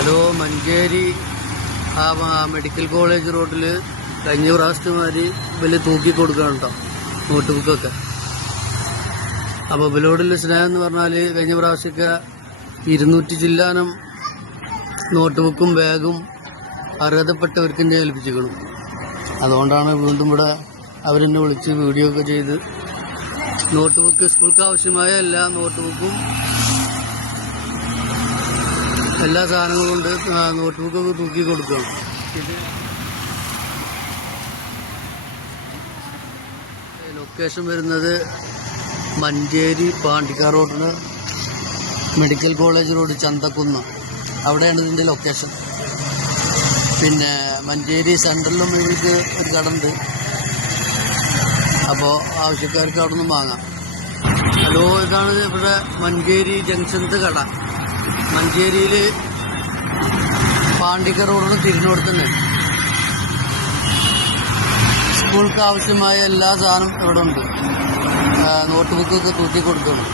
Hello, Manjeri medical college റോഡിൽ കഴിഞ്ഞ പ്രാവശ്യമാര് ഇവര് തൂക്കി കൊടുക്കണം കേട്ടോ നോട്ട് ബുക്കൊക്കെ. അപ്പോൾ ഇവരോടുള്ള സ്നേഹം എന്ന് പറഞ്ഞാൽ കഴിഞ്ഞ പ്രാവശ്യമൊക്കെ 200 ചില്ലാനം നോട്ട് ബുക്കും ബാഗും അർഹതപ്പെട്ടവർക്ക് എന്നെ ഏൽപ്പിച്ചിരിക്കണം. അതുകൊണ്ടാണ് വീണ്ടും ഇവിടെ അവരെന്നെ വിളിച്ച് വീഡിയോ ഒക്കെ ചെയ്ത് നോട്ട് ബുക്ക് സ്കൂൾക്ക് ആവശ്യമായ എല്ലാ നോട്ട് ബുക്കും എല്ലാ സാധനങ്ങളും കൊണ്ട് നോട്ട് ബുക്കൊക്കെ തൂക്കി കൊടുക്കണം. ഇത് ലൊക്കേഷൻ വരുന്നത് മഞ്ചേരി പാണ്ടിക്കാട് റോഡിന് മെഡിക്കൽ കോളേജ് റോഡ് ചന്തക്കുന്ന്, അവിടെയാണ് ഇതിൻ്റെ ലൊക്കേഷൻ. പിന്നെ മഞ്ചേരി സെൻട്രലിലും ഇവർക്ക് ഒരു കട ഉണ്ട്, അപ്പോൾ ആവശ്യക്കാർക്ക് അവിടെ നിന്ന് വാങ്ങാം. ഹലോ, ഇതാണ് ഇവിടെ മഞ്ചേരി ജംഗ്ഷനത്തെ കട. മഞ്ചേരിയിൽ പാണ്ടിക്കാട് റോഡിന് തിരിഞ്ഞുകൊടുത്തന്നെ സ്കൂൾക്ക് ആവശ്യമായ എല്ലാ സാധനവും ഇവിടെ ഉണ്ട്. നോട്ട് ബുക്കൊക്കെ തൂക്കി കൊടുക്കണം.